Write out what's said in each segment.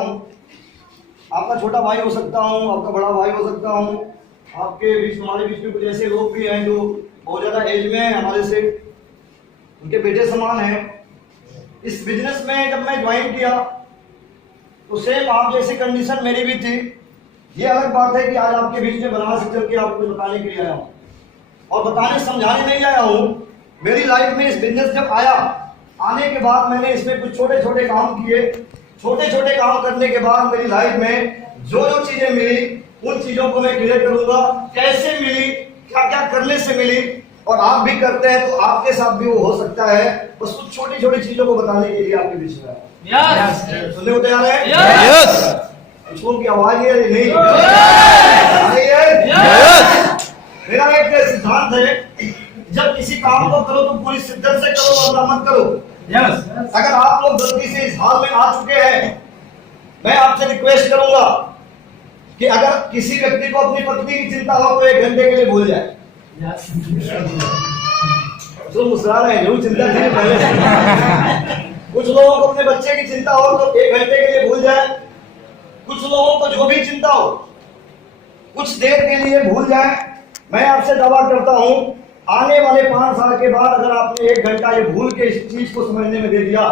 हूँ। आपका छोटा भाई हो सकता हूँ, आपका बड़ा भाई हो सकता हूँ, आपके बीच हमारे बीच में कुछ ऐसे लोग भी हैं जो बहुत ज्यादा एज में हैं हमारे से, उनके बेटे समान हैं। इस बिजनेस में जब मैं ज्वाइन किया तो सेम आप जैसी कंडीशन मेरी भी थी। ये अलग बात है कि आज आपके बीच में बनारस से चल के आपको बताने के लिए आया हूँ, और बताने समझाने नहीं आया हूँ। मेरी लाइफ में इस बिजनेस जब आया, आने के बाद मैंने इसमें कुछ छोटे छोटे काम किए। छोटे छोटे काम करने के बाद मेरी लाइफ में जो जो चीजें मिली उन चीजों को मैं क्लियर करूंगा, कैसे मिली, क्या क्या करने से मिली, और आप भी करते हैं तो आपके साथ भी वो हो सकता है। बस कुछ छोटी छोटी चीजों को बताने के लिए आपके बीच में सुनने को तैयार है? इसको की आवाज नहीं। मेरा एक सिद्धांत है, जब किसी काम को करो तो पूरी शिद्दत से करो, वरना मत करो। अगर आप लोग गलती से इस हाल में आ चुके हैं, मैं आपसे रिक्वेस्ट करूंगा कि अगर किसी व्यक्ति को अपनी पत्नी की चिंता हो तो 1 घंटे के लिए भूल जाए। जो मुस्कुरा रहे हैं, जो चिंता थी पहले। कुछ लोगों को अपने बच्चे की चिंता हो तो 1 घंटे के लिए भूल जाए। कुछ लोगों को जो भी चिंता हो कुछ देर के लिए भूल जाए। मैं आपसे दावा करता हूं, आने वाले 5 साल के बाद अगर आपने 1 घंटा ये भूल के इस चीज को समझने में दे दिया,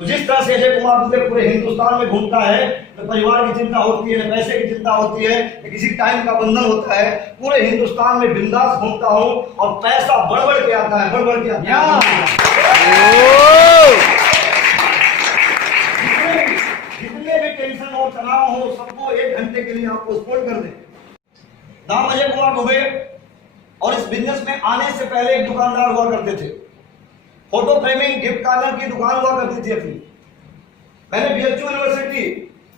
तो जिस तरह से अजय कुमार दुबे पूरे हिंदुस्तान में घूमता है, तो परिवार की चिंता होती है, पैसे की चिंता होती है, किसी टाइम का बंधन होता है, पूरे हिंदुस्तान में बिंदास घूमता हूं और पैसा बढ़ के आता है, बढ़ के आता है। जितने भी टेंशन हो, तनाव हो, सबको 1 घंटे के लिए आप पोस्टपोन कर दें। नाम अजय कुमार दुबे, और इस बिजनेस में आने से पहले एक दुकानदार हुआ करते थे। फोटो फ्रेमिंग, गिफ्ट कार्नर की दुकान हुआ करती थी अपनी। मैंने बीएचयू यूनिवर्सिटी,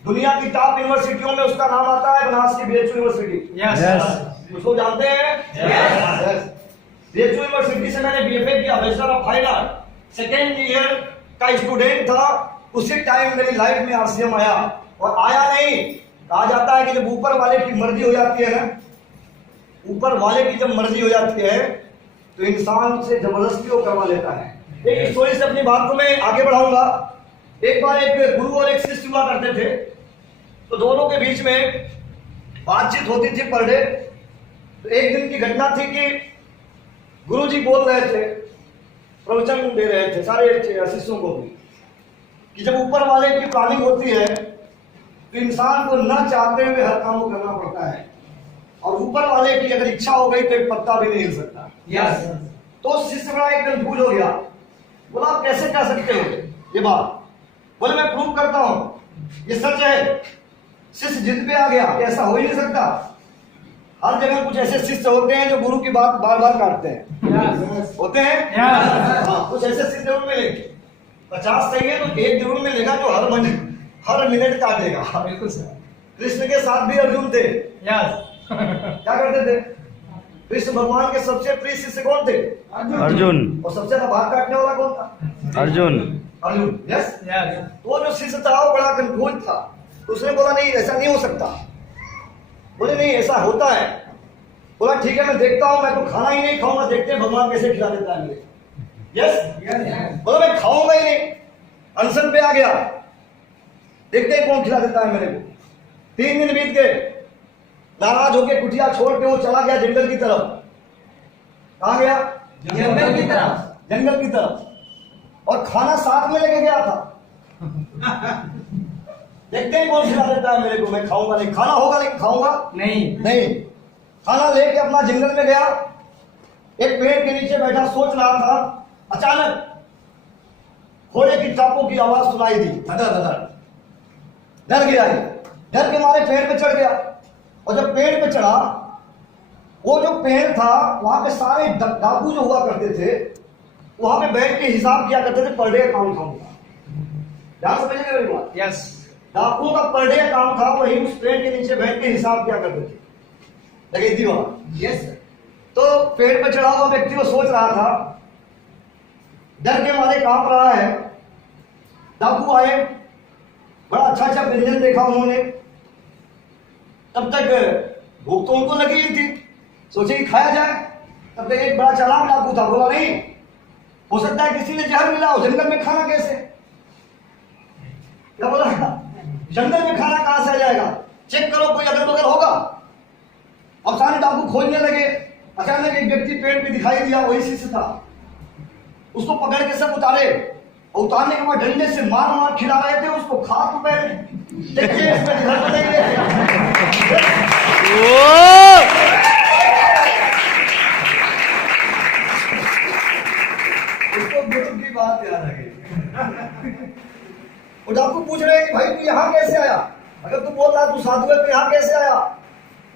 दुनिया की टॉप यूनिवर्सिटियों में उसका नाम आता है, बनारस की बीएचयू यूनिवर्सिटी। उसको जानते हैं? बीएचयू यूनिवर्सिटी से मैंने बीएफए किया, bachelor of fine art. 2nd year का स्टूडेंट था। उसी टाइम मेरी लाइफ में आरसीएम आया, और आया नहीं, कहा जाता है कि जब ऊपर वाले की मर्जी हो जाती है ना, ऊपर वाले की जब मर्जी हो जाती है तो इंसान से जबरदस्ती वो करवा लेता है। एक स्टोरी से अपनी बात को मैं आगे बढ़ाऊंगा। एक बार एक गुरु और एक शिष्य हुआ करते थे, तो दोनों के बीच में बातचीत होती थी पर डे। तो एक दिन की घटना थी कि गुरु जी बोल रहे थे, प्रवचन दे रहे थे सारे शिष्यों को भी, कि जब ऊपर वाले की प्लानिंग होती है तो इंसान को न चाहते हुए हर काम को करना पड़ता है, और ऊपर वाले की अगर इच्छा हो गई तो एक पत्ता भी नहीं हिल सकता। तो शिष्य बड़ा एक कंफ्यूज हो गया, बोला आप कैसे कह सकते हो ये बात? बोले मैं प्रूव करता हूं, ये सच है। शिष्य जिद पे आ गया कि ऐसा हो ही नहीं सकता। हर जगह कुछ ऐसे शिष्य होते हैं जो गुरु की बात बार बार काटते हैं। होते हैं? हाँ, कुछ ऐसे शिष्य जरूर मिलेंगे। 50 सही है तो 1 जरूर मिलेगा जो हर मिनट काटेगा। बिल्कुल सर। कृष्ण के साथ भी अर्जुन थे। क्या करते थे? कृष्ण भगवान के सबसे प्रिय शिष्य कौन थे? अर्जुन। और सबसे ज्यादा भाग काटने वाला कौन था? अर्जुन। यस। वो जो शिष्य था वो बड़ा कंफ्यूज था। तो उसने बोला नहीं, ऐसा नहीं हो सकता। बोले नहीं, ऐसा होता है। बोला ठीक है, मैं देखता हूं, मैं तो खाना ही नहीं खाऊंगा, देखते हैं भगवान कैसे खिला देता है मुझे। यस। बोला मैं खाऊंगा ही नहीं, अनशन पे आ गया, देखते हैं कौन खिला देता है मेरे को। 3 दिन बीत गए, नाराज होकर कुटिया छोड़ के वो चला गया जंगल की तरफ। कहाँ गया? जंगल की तरफ। जंगल की तरफ, और खाना साथ में लेके गया था। देखते हैं कौन खिला देता है मेरे को, मैं खाऊंगा नहीं, खाना होगा लेकिन खाऊंगा नहीं। खाना लेके अपना जंगल में गया, एक पेड़ के नीचे बैठा सोच रहा था। अचानक घोड़े की चापों की आवाज सुनाई दी, डर गया। डर के मारे पेड़ पे चढ़ गया, और जब पेड़ पे चढ़ा, वो जो पेड़ था वहां पे सारे डाकू जो हुआ करते थे वहां पे बैठ के हिसाब किया करते थे, पर डे काम था उनका। ध्यान समझिए मेरी बात। यस। डाकुओं का पर डे काम था, वही उस पेड़ के नीचे बैठ के हिसाब किया करते थे। लगी थी वहां। यस। तो पेड़ पे चढ़ा हुआ व्यक्ति वो सोच रहा था, डर के मारे कांप रहा है। डाकू आए, बड़ा अच्छा अच्छा व्यंजन देखा उन्होंने। तब तक भूख तो उनको लगी ही थी, सोचे कि खाया जाए। तब तक एक बड़ा चालाक डाकू था, बोला नहीं हो सकता है किसी ने जहर मिला हो, जंगल में खाना कैसे? क्या बोला? जंगल में खाना कहां से आ जाएगा? चेक करो कोई अगल बगल होगा। अब सारे डाकू खोजने लगे, अचानक एक व्यक्ति पेड़ पे दिखाई दिया, वही शिष्य था। उसको पकड़ के सब उतारे, और उतारने के बाद डंडे से मार मार खिला रहे थे उसको। खा तो पहले देखिए इसमें घर को देख रहे उसको गुरु की बात याद आ गई। वो डाकू पूछ रहे हैं भाई तू यहाँ कैसे आया? अगर तू बोल रहा तू साधु है तो यहाँ कैसे आया?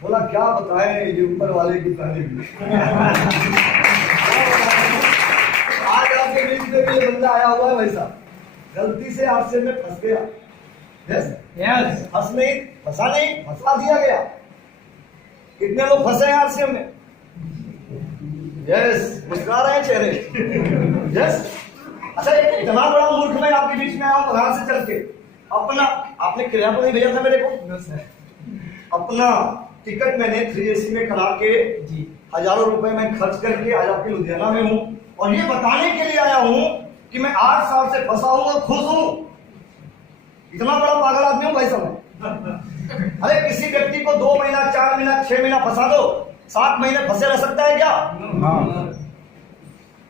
बोला क्या बताएं, ये ऊपर वाले की तारीफ। आज आपके बीच में भी बंदा आया हुआ है वैसा, गलती से आरसीएम में फंस गया। यस फंसा नहीं, फंसा दिया गया। कितने लोग फंसे हैं आरसीएम में? यस, मुस्कुरा रहे हैं चेहरे। यस, अच्छा एक इतना बड़ा मूर्ख मैं आपके बीच में आया हूं वहां से चल के। अपना आपने किराया तो नहीं भेजा था मेरे को? अपना टिकट मैंने 3AC में करा के हजारों रुपए मैं खर्च करके आज आपके लुधियाना में हूं, और ये बताने के लिए आया हूं कि मैं 8 साल से फंसा हूं और खुश हूं। इतना बड़ा पागल आदमी हूं भाई साहब। अरे किसी व्यक्ति को 2 महीना 4 महीना 6 महीना फंसा दो, 7 महीने फंसे रह सकता है क्या?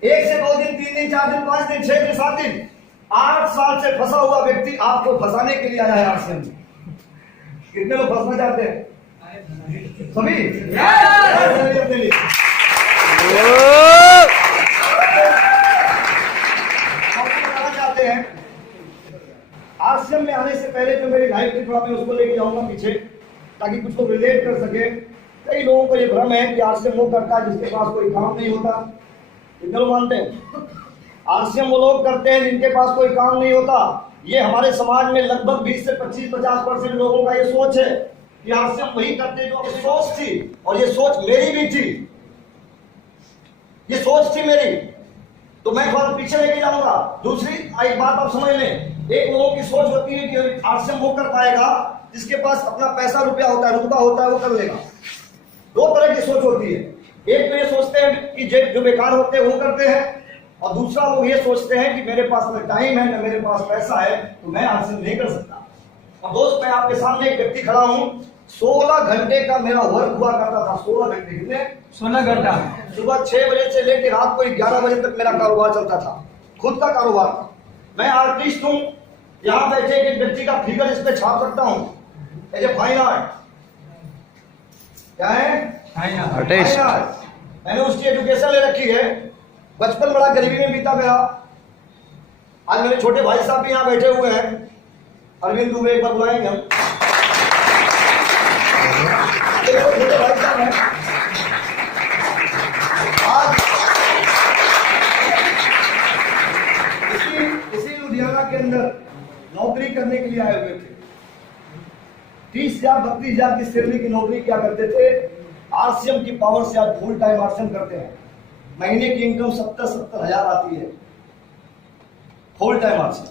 1 से 2 दिन 3 दिन 4 दिन 5 दिन 6 दिन 7 दिन, 8 साल से फंसा हुआ व्यक्ति आपको फंसाने के लिए आया है आरसीएम। कितने लोग फंसना चाहते हैं? सभी अपने लिए। बताना चाहते हैं आरसीएम में आने से पहले जो मेरी लाइफ थी थोड़ा मैं उसको लेके जाऊंगा पीछे, ताकि कुछ लोग रिलेट कर सके। कई लोगों को ये भ्रम है कि आरसीएम वो करता है जिसके पास कोई काम नहीं होता। कितने लोग मानते हैं? आरसीएम वो लोग करते हैं जिनके पास कोई काम नहीं होता। ये हमारे समाज में लगभग 20 से 25-50% लोगों का ये सोच है कि आरसीएम वही करते जो सोच थी, और ये सोच मेरी भी थी। ये सोच थी मेरी, तो मैं थोड़ा पीछे लेके जाऊंगा। दूसरी एक बात आप समझ लें, एक लोगों की सोच होती है कि आरसीएम वो कर पाएगा जिसके पास अपना पैसा रुपया होता है, रुतबा होता है, वो कर लेगा। 2 तरह की सोच होती है। एक तो ये सोचते हैं कि जो बेकार होते हैं वो करते हैं, और दूसरा लोग ये सोचते हैं कि मेरे पास न टाइम है न मेरे पास पैसा है तो मैं आरसीएम नहीं कर सकता। और दोस्त मैं आपके सामने एक व्यक्ति खड़ा हूं, 16 घंटे का मेरा वर्क हुआ करता था। 16 घंटे, कितने? 16 घंटा। सुबह 6 बजे से लेकर रात को 11 बजे तक मेरा कारोबार चलता था, खुद का कारोबार। मैं आर्टिस्ट हूं, यहां बैठे एक व्यक्ति का फिगर इस पे छाप सकता हूं एज ए फाइन आर्ट। क्या है? Fine art. मैंने उसकी एजुकेशन ले रखी है। बचपन बड़ा गरीबी में बीता मेरा। आज मेरे छोटे भाई साहब भी यहाँ बैठे हुए हैं, अरविंद दुबे, एक बार बुलाएंगे हम। छोटे भाई साहब हैं, आज इसी लुधियाना के अंदर नौकरी करने के लिए आए हुए थे। 30,000 32,000 की सैलरी की नौकरी क्या करते थे, आरसीएम की पावर से आज फुल टाइम आरसीएम करते हैं। महीने की इनकम 70-70 हजार आती है, फुल टाइम आरसीएम।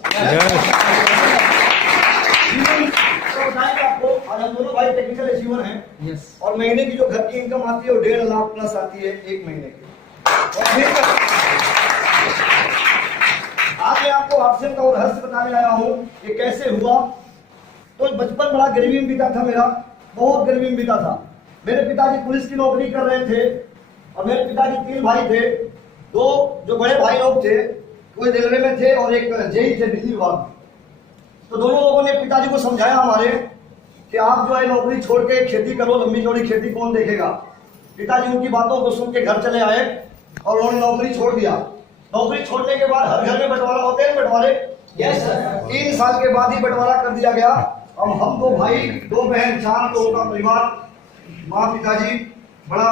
आपको आज हम दोनों भाई टेक्निकल अचीवर हैं। yes. और महीने की जो घर की इनकम आती है वो 1.5 लाख प्लस आती है एक महीने की। आज मैं आपको आरसीएम का रहस्य बताने आया हूँ ये कैसे हुआ। तो बचपन बड़ा गरीबी में बीता था मेरा, बहुत गरीबी में बीता था। मेरे पिताजी पुलिस की नौकरी कर रहे थे, और मेरे पिताजी 3 भाई थे। 2 जो बड़े भाई लोग थे वो रेलवे में थे और एक जेई थे दिल्ली विभाग में। तो दोनों लोगों ने पिताजी को समझाया हमारे कि आप जो है नौकरी छोड़ के खेती करो, लंबी चौड़ी खेती कौन देखेगा। पिताजी उनकी बातों को सुन के घर चले आए और उन्होंने नौकरी छोड़ दिया। नौकरी छोड़ने के बाद हर घर में बंटवारा होते हैं, बंटवारे। Yes sir. 3 साल के बाद ही बंटवारा कर दिया गया। अब हम 2 भाई 2 बहन 4 लोगों का परिवार, माँ पिताजी, बड़ा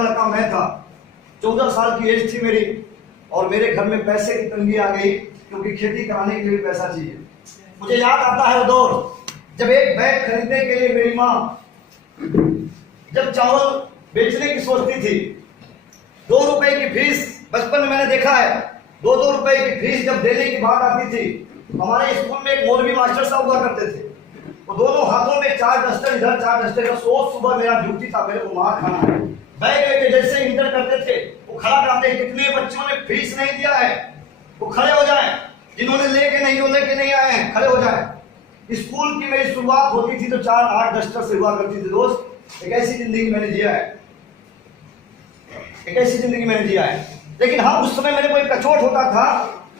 लड़का मैं था। 14 साल की एज थी मेरी, और मेरे घर में पैसे की तंगी आ गई क्योंकि खेती कराने के लिए पैसा चाहिए। मुझे याद आता है वो दौर जब एक बैग खरीदने के लिए मेरी माँ जब चावल बेचने की सोचती थी। 2 रुपए की फीस, बचपन में मैंने देखा है 2-2 रुपए की फीस जब देने की बात आती थी। हमारे स्कूल में एक मौलवी मास्टर साहब हुआ करते थे, वो दोनों हाथों में 4 डस्टर इधर 4 डस्टर इधर। रोज सुबह मेरा ड्यूटी था, मेरे को मार खाना है। बैग लेके जैसे इंटर करते थे वो खड़ा कराते, कितने बच्चों ने फीस नहीं दिया है वो खड़े हो जाए, जिन्होंने लेके नहीं आए हैं खड़े हो जाए। स्कूल की मेरी शुरुआत होती थी तो 4-8 डस्टर से हुआ करती थी दोस्त। एक ऐसी जिंदगी मैंने जिया है, एक ऐसी जिंदगी मैंने जिया है। लेकिन हाँ, उस समय मेरे को एक कचोट होता था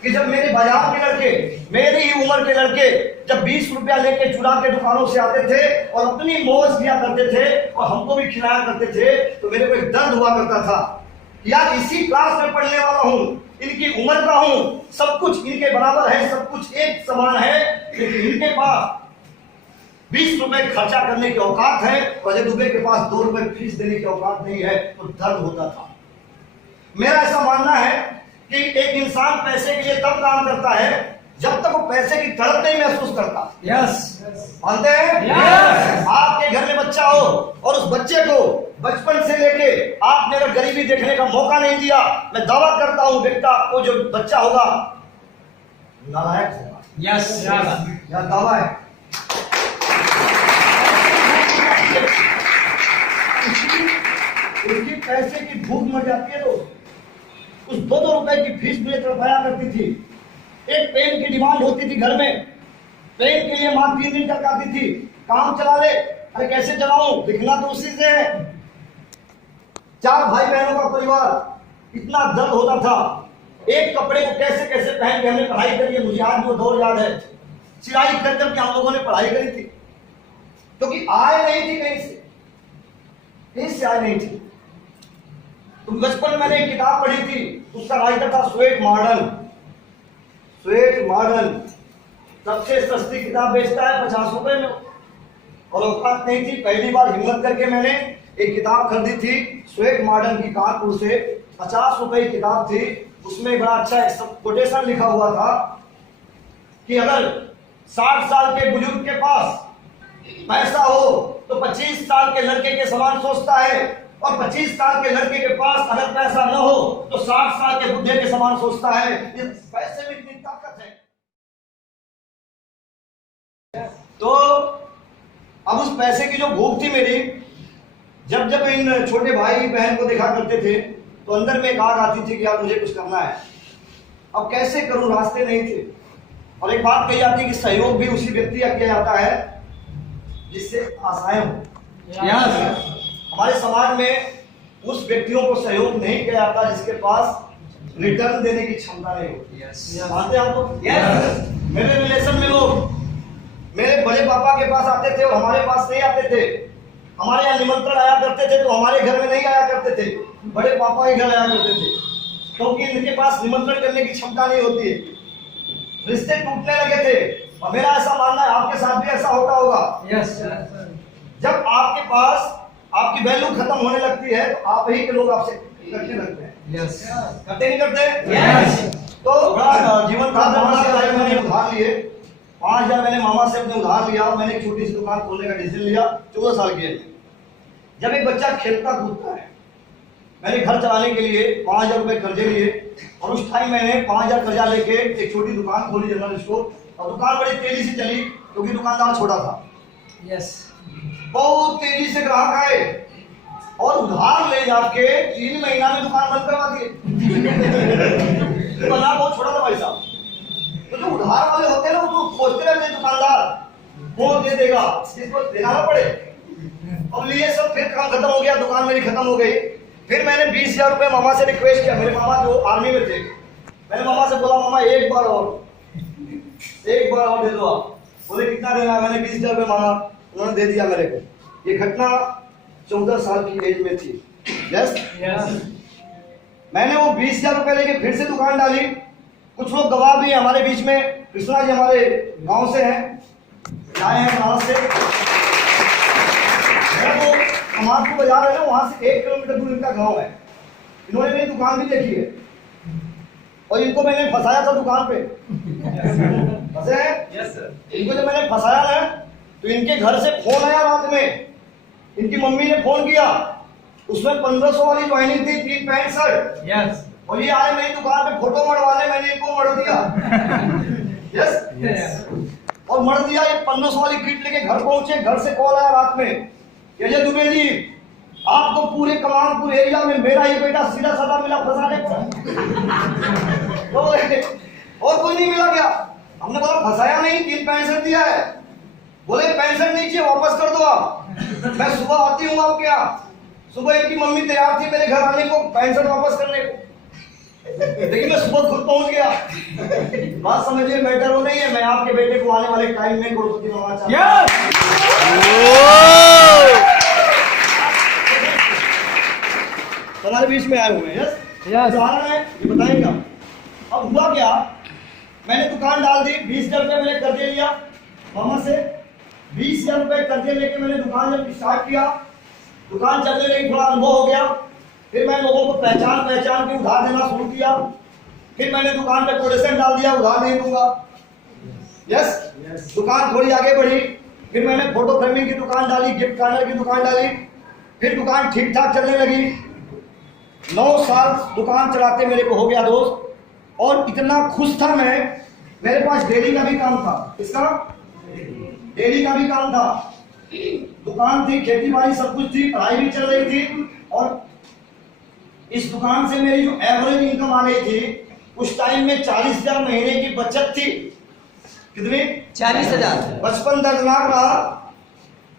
कि जब मेरे बाजार के लड़के, मेरी ही उम्र के लड़के जब 20 रुपया लेके चुरा के दुकानों से आते थे और अपनी मौज किया करते थे और हमको भी खिलाया करते थे, तो मेरे को एक दर्द हुआ करता था कि यार इसी क्लास में पढ़ने वाला हूँ, इनकी उम्र का हूँ, सब कुछ इनके बराबर है, सब कुछ एक समान है, लेकिन इनके पास 20 रुपए खर्चा करने की औकात है और अजय दुबे के पास 2 रुपए फीस देने की औकात नहीं है, तो दर्द होता था। मेरा ऐसा मानना है कि एक इंसान पैसे के लिए तब काम करता है जब तक वो पैसे की तड़प नहीं महसूस करता। मानते हैं? आपके घर में बच्चा हो और उस बच्चे को बचपन से लेके आपने अगर गरीबी देखने का मौका नहीं दिया, मैं दावा करता हूं बेटा वो जो बच्चा होगा नालायक होगा। यह दावा है। उसकी पैसे की भूख मर जाती है। तो उस 2-2 रुपए की फीस मुझे तड़पाया करती थी। एक पेन की डिमांड होती थी घर में, पेन के लिए मां 3 दिन तक आती थी, काम चला ले। अरे कैसे चलाऊं, दिखना तो उसी से है। 4 भाई बहनों का परिवार, इतना दर्द होता था। एक कपड़े को कैसे कैसे पहन के हमने पढ़ाई करी है, मुझे आज वो दौर याद है। सिलाई कर करके हम लोगों ने पढ़ाई करी थी, क्योंकि आय नहीं थी कहीं से आय नहीं थी। तो बचपन में मैंने एक किताब पढ़ी थी, उसका राइटर था स्वेट मॉर्डन। स्वेट मॉर्डन सबसे सस्ती किताब बेचता है 50 रुपए में, और औकात नहीं थी। पहली बार हिम्मत करके मैंने एक किताब खरीदी थी स्वेट मॉर्डन की, कानपुर से 50 रुपए की किताब थी। उसमें बड़ा अच्छा एक कोटेशन लिखा हुआ था कि अगर 60 साल के बुजुर्ग के पास पैसा हो तो 25 साल के लड़के के समान सोचता है, और 25 साल के लड़के के पास अगर पैसा न हो तो 60 साल के बुढ़े के समान सोचता है। ये पैसे में इतनी ताकत है। तो अब उस पैसे की जो भूख थी मेरी, जब जब इन छोटे भाई बहन को देखा करते थे तो अंदर में एक आग आती थी कि यार मुझे कुछ करना है, अब कैसे करूं, रास्ते नहीं थे। और एक बात कही जाती है कि सहयोग भी उसी व्यक्ति का किया जाता है जिससे आशाएं हो। हमारे समाज में उस व्यक्तियों को सहयोग नहीं किया जाता जिसके पास रिटर्न देने की क्षमता नहीं होती। मानते हैं आपको? मेरे रिलेशन में लोग मेरे बड़े पापा के पास आते थे और हमारे पास नहीं आते थे। हमारे यहाँ निमंत्रण आया करते थे तो हमारे घर में नहीं आया करते थे, बड़े पापा ही घर आया करते थे, क्योंकि इनके पास निमंत्रण करने की क्षमता नहीं होती है। रिश्ते टूटने लगे थे। और मेरा ऐसा मानना है आपके साथ भी ऐसा होता होगा। जब आपके पास आपकी वैल्यू खत्म होने लगती है तो आप ही के लोग आपसे इकट्ठे लगते हैं। करते नहीं करते? तो बड़ा जीवन था, मैंने उधार लिए 5000 मैंने मामा से अपने उधार लिया और मैंने एक छोटी सी दुकान खोलने का डिसीजन लिया 14 साल के। जब एक बच्चा खेलता कूदता है, मैंने घर चलाने के लिए 5000 रुपए कर्जे लिए, और उस टाइम मैंने 5000 कर्जा लेके एक छोटी दुकान खोली, जनरल स्टोर। और दुकान बड़ी तेजी से चली क्योंकि दुकानदार छोटा था। बहुत तेजी से ग्राहक आए और उधार ले जाके 3 महीना में दुकान बंद करवा दिए। बना बहुत छोटा था भाई साहब। तो जो उधार वाले होते हैं ना, वो खोजते रहते हैं दुकानदार वो दे देगा, इसको देना पड़े। अब लिए सब, फिर काम खत्म हो गया, दुकान मेरी खत्म हो गई। फिर मैंने 20,000 रुपए मामा से रिक्वेस्ट किया। मेरे मामा जो आर्मी में थे, मैंने मामा से बोला मामा एक बार और दे दो आप। बोले कितना देना? मैंने 20,000 रुपए मांगा, उन्होंने दे दिया मेरे को। ये घटना 14 साल की एज में थी। मैंने वो 20,000 रुपए लेके फिर से दुकान डाली। कुछ लोग गवाह भी हैं हमारे बीच में, कृष्णा जी हमारे गांव से हैं, आए हैं बनारस से। वो कमालपुर बाजार है ना, वहां से 1 किलोमीटर दूर इनका गांव है। इन्होंने मेरी दुकान भी देखी है और इनको मैंने फंसाया था दुकान पे। फंसे? इनको जब मैंने फंसाया ना, तो इनके घर से फोन आया रात में। इनकी मम्मी ने फोन किया, उसमें 1500 वाली ज्वाइनिंग थी, 3 पैंट शर्ट। और ये आए मेरी दुकान पे फोटो मरवाने, मैंने इनको मर दिया। और मर दिया। ये 1500 वाली किट लेके घर पहुंचे। घर से कॉल आया रात में कि अजय दुबे जी, आपको पूरे कमालपुर एरिया में मेरा ही बेटा सीधा साधा मिला फंसाने को। और कोई नहीं मिला क्या? हमने बोला फंसाया नहीं, 3 पैंट शर्ट दिया है। नहीं चाहिए, वापस कर दो आप। मैं सुबह आती हूँ आपके यहाँ, सुबह इनकी मम्मी तैयार थी मेरे घर आने को, पैंट शर्ट वापस करने को, लेकिन मैं सुबह खुद पहुंच गया। बात समझिए, मैटर वो नहीं है। मैं आपके बेटे को आने वाले टाइम में करोड़पति बनाना चाहता हूं। हमारे बीच में आए हुए हैं। यस उदाहरण है, ये बताएंगे। अब हुआ क्या, मैंने दुकान डाल दी, 20,000 रुपये मैंने कर्जे लिया मामा से। 20,000 रुपये कर्जे लेके मैंने दुकान जब स्टार्ट किया, दुकान चलने लगी, थोड़ा अनुभव हो गया। फिर मैं लोगों को पहचान के उधार देना शुरू किया। फिर मैंने दुकान पे कोटेशन डाल दिया, उधार नहीं दूंगा। यस दुकान थोड़ी आगे बढ़ी। फिर मैंने फोटो फ्रेमिंग की दुकान डाली, गिफ्ट कार्नर की दुकान डाली। फिर दुकान ठीक ठाक चलने लगी। 9 साल दुकान चलाते मेरे को हो गया दोस्त, और इतना खुश था मैं। मेरे पास डेली का भी काम था। इसका डेली का भी काम था, दुकान थी, खेती बाड़ी सब कुछ थी, पढ़ाई भी चल रही थी। और इस दुकान से मेरी जो एवरेज इनकम आ रही थी, उस टाइम में 40,000 महीने की बचत थी। कितनी? 40,000। बचपन दर्दनाक रहा,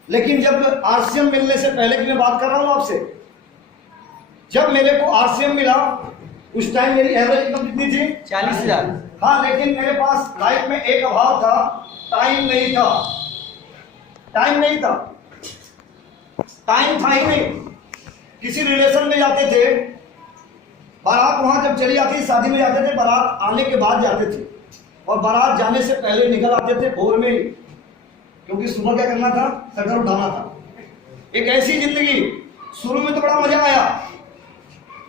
लेकिन जब आरसीएम मिलने से पहले की मैं बात कर रहा हूं आपसे, जब मेरे को आरसीएम मिला उस टाइम मेरी एवरेज इनकम कितनी थी? 40,000। हाँ, लेकिन मेरे पास लाइफ में एक अभाव था, टाइम नहीं था। टाइम नहीं था, टाइम था ही नहीं। किसी रिलेशन में जाते थे, बारात वहां जब चली आती, शादी में जाते थे, बारात आने के बाद जाते थे, और बारात जाने से पहले निकल आते थे भोर में ही, क्योंकि सुबह क्या करना था? शटर उठाना था। एक ऐसी जिंदगी, शुरू में तो बड़ा मजा आया,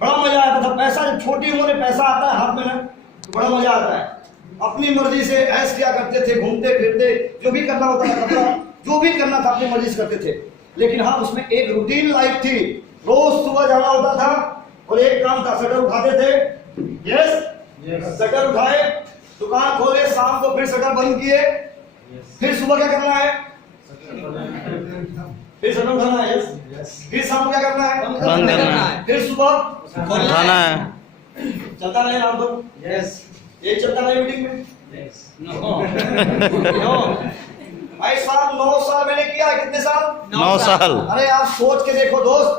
बड़ा मजा आता था। पैसा, जब छोटी उम्र में पैसा आता है हाथ में ना, तो बड़ा मजा आता है। अपनी मर्जी से ऐश किया करते थे, घूमते फिरते, जो भी करना होता था, जो भी करना था अपनी मर्जी से करते थे। लेकिन हाँ, उसमें एक रूटीन लाइफ थी। रोज सुबह जाना होता था, और एक काम था, शटर उठाते थे। यस शटर उठाए, दुकान खोले, शाम को फिर शटर बंद किए, फिर सुबह क्या करना है? फिर शटर उठाना है। यस फिर शाम को क्या करना है? बंद करना है। फिर सुबह उठाना है। चलता रहे आप लोग। यस यही चलता रहे मीटिंग में। यस नो भाई साहब, 9 साल मैंने किया। कितने साल? 9 साल। अरे आप सोच के देखो दोस्त,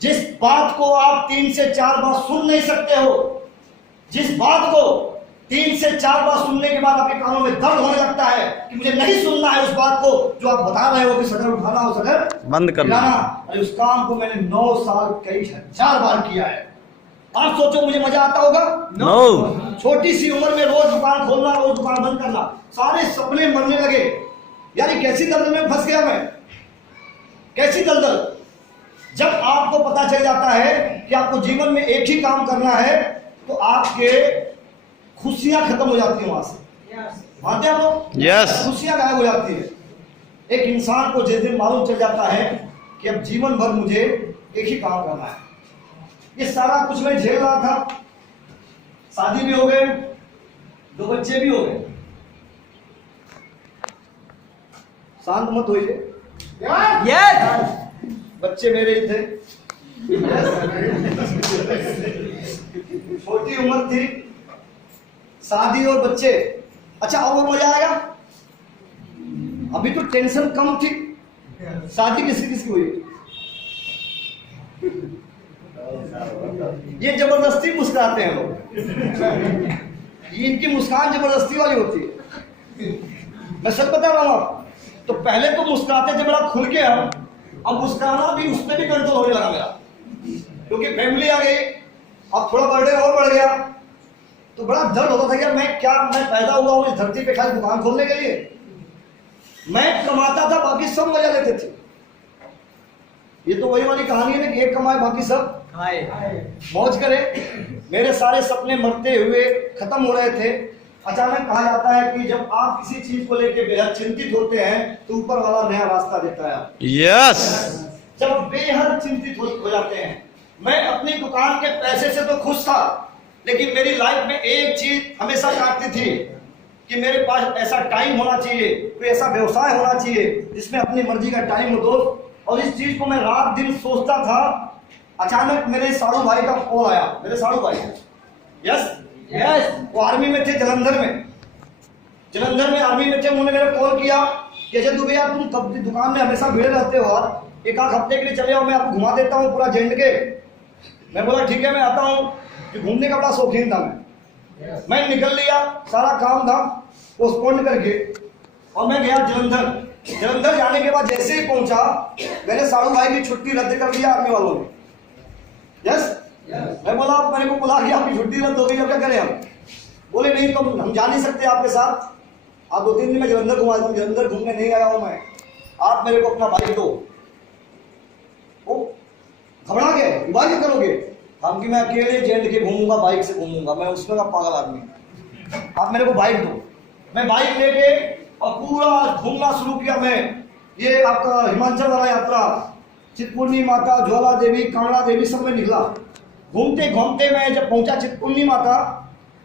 जिस बात को आप 3 से 4 बार सुन नहीं सकते हो, जिस बात को 3 से 4 बार सुनने के बाद आपके कानों में दर्द होने लगता है कि मुझे नहीं सुनना है उस बात को जो आप बता रहे हो कि शटर उठाना हो, शटर बंद करना। अरे उस काम को मैंने 9 साल कई हजार बार किया है। आप सोचो मुझे मजा आता होगा? नो। छोटी सी उम्र में रोज दुकान खोलना, रोज दुकान बंद करना, सारे सपने मरने लगे। यार कैसी दलदल में फंस गया मैं, कैसी दलदल। जब आपको पता चल जाता है कि आपको जीवन में एक ही काम करना है, तो आपके खुशियां खत्म हो जाती है वहां से। मानते हैं आप लोग? यस। खुशियां गायब हो जाती है। एक इंसान को जिस दिन मालूम चल जाता है कि अब जीवन भर मुझे एक ही काम करना है। ये सारा कुछ मैं झेल रहा था, शादी भी हो गए, 2 बच्चे भी हो गए। शांत मत होइए। यस बच्चे मेरे ही थे। छोटी उम्र थी, शादी और बच्चे। अच्छा और मजा आएगा? अभी तो टेंशन कम थी। शादी किसकी किसकी हुई? ये जबरदस्ती मुस्कुराते हैं लोग। ये इनकी मुस्कान जबरदस्ती वाली होती है। मैं सच बता रहा हूं। तो पहले तो मुस्कुराते थे बड़ा खुल के हम, अब मुस्कुराना भी, उस पर भी कंट्रोल होने लगा मेरा, क्योंकि फैमिली आ गई, अब थोड़ा बर्डन और बढ़ गया। तो बड़ा दर्द होता था कि मैं पैदा हुआ हूं इस धरती पे खाली दुकान खोलने के लिए। मैं कमाता था, बाकी सब मजा लेते थे। ये तो वही वाली कहानी है ना कि एक कमाए बाकी सब मौज करे। मेरे सारे सपने मरते हुए खत्म हो रहे थे। अचानक कहा जाता है कि जब आप किसी चीज को लेकर बेहद चिंतित होते हैं तो ऊपर वाला नया रास्ता देता है। यस। जब बेहद चिंतित हो जाते हैं। मैं अपनी दुकान के पैसे से तो खुश था, लेकिन मेरी लाइफ में एक चीज हमेशा काटती थी कि मेरे पास ऐसा टाइम होना चाहिए, कोई ऐसा व्यवसाय होना चाहिए जिसमें अपनी मर्जी का टाइम हो दोस्त। और इस चीज को मैं रात दिन सोचता था। अचानक मेरे साड़ू भाई का कॉल आया। मेरे साड़ू भाई, यस वो आर्मी में थे, जलंधर में आर्मी में थे। उन्होंने मेरे कॉल किया कि अजय दुबे यार तुम कब दुकान में हमेशा भिड़े रहते हो यार, एक आध हफ्ते के लिए चले आओ, मैं आपको घुमा देता हूँ पूरा जेंड के। मैं बोला ठीक है मैं आता हूँ, कि घूमने का बड़ा शौकीन था मैं निकल लिया, सारा काम धाम पोस्टपोन करके, और मैं गया जलंधर। जलंधर जाने के बाद जैसे ही पहुंचा, मैंने साड़ू भाई की छुट्टी रद्द कर दिया आर्मी वालों ने। यस मैं बोला मेरे को बुला के आपकी छुट्टी रद्द हो गई, अब क्या करें हम? बोले नहीं तो हम जा नहीं सकते आपके साथ, आप 2-3 दिन में जलंधर घुमा दूँ। जलंधर घूमने नहीं आया हूं मैं, आप मेरे को अपना बाइक दो। वो घबरा गए, क्या करोगे? हम कि मैं अकेले जेंड के घूमूंगा, बाइक से घूमूंगा, मैं उसमें का पागल आदमी, आप मेरे को बाइक दो। मैं बाइक लेके और पूरा घूमना शुरू किया। मैं ये आपका हिमाचल वाला यात्रा, चिंतपूर्णी माता, ज्वाला देवी, कांगड़ा देवी सब में निकला। घूमते घूमते मैं जब पहुंचा चिंतपूर्णी माता,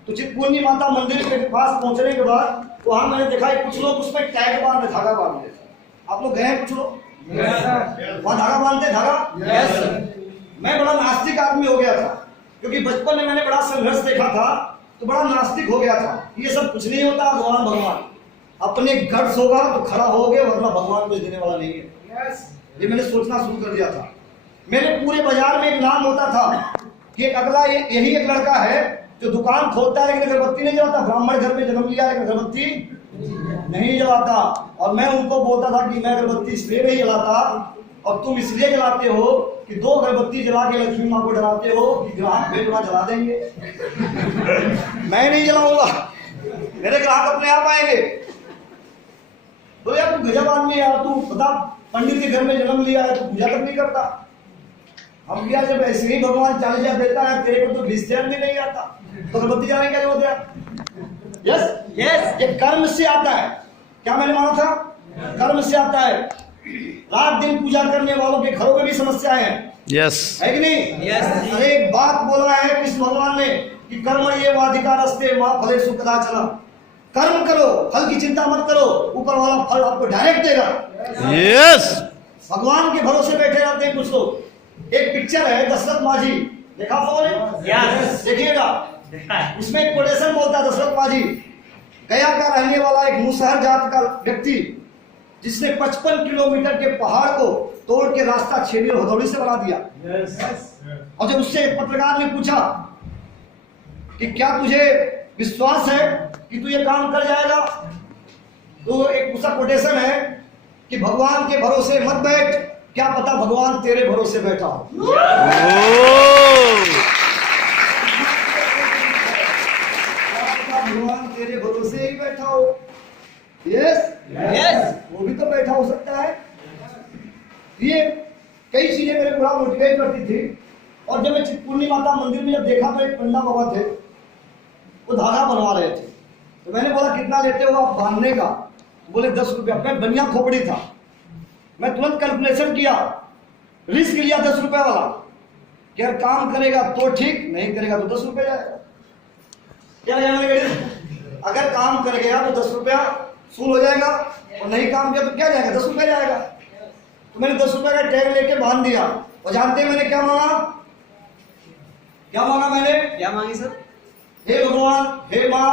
तो चिंतपूर्णी माता मंदिर के पास पहुंचने के बाद वहां मैंने देखा कुछ लोग उसमें टैग बांधे, धागा बांधते। आप लोग गए हैं कुछ लोग? वहां धागा बांधते, धागा। मैं बड़ा नास्तिक आदमी हो गया था, क्योंकि बचपन में मैंने बड़ा संघर्ष देखा था, तो बड़ा नास्तिक हो गया था। ये सब कुछ नहीं होता, भगवान अपने गट्स होगा तो खड़ा होगे, वरना भगवान कुछ देने वाला नहीं है। ये मैंने सोचना शुरू कर दिया था। मेरे पूरे बाजार में एक नाम होता था कि एक अगला यही एक लड़का है जो दुकान खोलता है लेकिन अगरबत्ती नहीं जलाता, ब्राह्मण घर में जन्म लिया लेकिन अगरबत्ती नहीं जलाता। और मैं उनको बोलता था कि मैं अगरबत्ती इसलिए नहीं जलाता और तुम इसलिए जलाते हो कि 2 अगरबत्ती जला के लक्ष्मी माँ को डराते हो कि ग्राहक भेजना जला देंगे। मैं नहीं जलाऊंगा, मेरे ग्राहक अपने आप आएंगे। तो यार तू गजब आदमी है यार, तू पता पंडित के घर में जन्म लिया है, तो पूजा तक नहीं करता। हम क्या जब ऐसे ही भगवान 40,000 देता है, तेरे को तो क्रिश्चियन भी नहीं आता, तो अगरबत्ती जाने क्या जरूरत है? यस यस, ये कर्म से आता है। क्या मैंने माना था? कर्म से आता है। रात दिन पूजा करने वालों के घरों में भी समस्याएं हैं। यस है कि नहीं? यस। अरे एक बात बोला है कृष्ण भगवान ने कि कर्म ये वाधिका रस्ते माँ फले सुखदा चला। कर्म करो, फल की चिंता मत करो, ऊपर वाला फल आपको डायरेक्ट देगा। यस। भगवान के भरोसे बैठे रहते हैं कुछ लोग। एक पिक्चर है दशरथ माझी, देखा फोन? यस। देखिएगा, उसमें एक कोटेशन बोलता है दशरथ माझी, गया का रहने वाला एक मुसहर जात का व्यक्ति जिसने 55 किलोमीटर के पहाड़ को तोड़ के रास्ता छेड़ी और हथौड़ी से बना दिया। और जब उससे पत्रकार ने पूछा कि क्या तुझे विश्वास है कि तू ये काम कर जाएगा, तो एक उसका कोटेशन है कि भगवान के भरोसे मत बैठ, क्या पता भगवान तेरे भरोसे बैठा हो। भगवान तेरे भरोसे ही बैठा हो। यस यस, वो भी तो बैठा हो सकता है। ये कई चीजें मेरे को बड़ा मोटिवेट करती थी। और जब मैं चिंतपूर्णी माता मंदिर में जब देखा तो एक पंडा बाबा थे, वो धागा बनवा रहे थे। तो मैंने बोला कितना लेते हो आप बांधने का? बोले 10 रुपया। मैं बनिया खोपड़ी था, मैं तुरंत कैलकुलेशन किया, रिस्क लिया 10 रुपया वाला कि अगर काम करेगा तो ठीक, नहीं करेगा तो 10 रुपया जाएगा। क्या अगर काम कर गया तो 10 रुपया सूल हो जाएगा, और नहीं काम किया तो क्या जाएगा? 10 रुपया जाएगा। तो मैंने 10 रुपया का टैग लेके बांध दिया। और जानते हैं मैंने क्या मांगा? क्या मांगा मैंने? क्या मांगी सर? हे भगवान, हे माँ,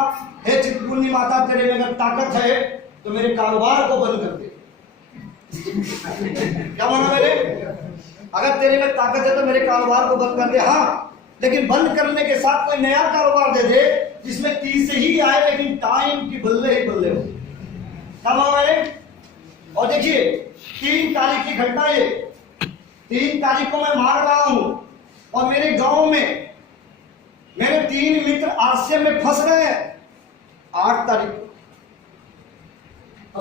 हे चिंतपूर्णी माता, तेरे में अगर ताकत है तो मेरे कारोबार को बंद कर दे। क्या मांगा मैंने? अगर तेरे में ताकत है तो मेरे कारोबार को बंद कर दे। हाँ, लेकिन बंद करने के साथ कोई नया कारोबार दे दे जिसमें 30 से ही आए लेकिन टाइम की बल्ले ही बल्ले हो। क्या मांगा मैंने? और देखिए 3 तारीख की घटना, ये 3 तारीख को मैं मार रहा हूं और मेरे गांव में मेरे 3 मित्र आश्रम में फंस गए हैं। 8 तारीख को,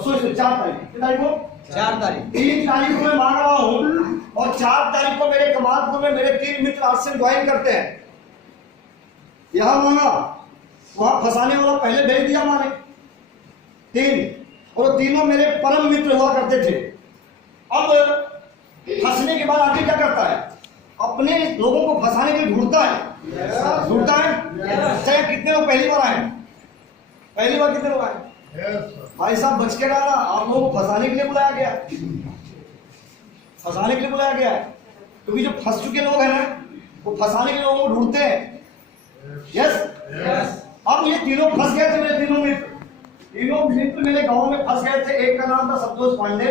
4 तारीख, कितनी तारीख को? 4 तारीख। 3 तारीख को मैं मांग रहा हूं और 4 तारीख को मेरे कमालपुर में मेरे 3 मित्र आश्रम ज्वाइन करते हैं। यहां मांगा, वहां फंसाने वाला पहले भेज दिया माने 3, और तीनों मेरे परम मित्र हुआ करते थे। अब फंसने के बाद आदमी क्या करता है? अपने लोगों को फंसाने के लिए ढूंढता है, ढूंढता है। चाहे कितने लोग पहली बार आए, पहली बार कितने लोग आए? भाई साहब बच के डाला, आप लोगों को फंसाने के लिए बुलाया गया, फंसाने के लिए बुलाया गया। क्योंकि जो फंस चुके लोग हैं ना, वो फंसाने के लोगों को ढूंढते हैं। यस। अब ये तीनों फंस गए थे, मेरे तीनों मित्र। तीनों मित्र मेरे गांव में फंस गए थे। एक का नाम था संतोष पांडे,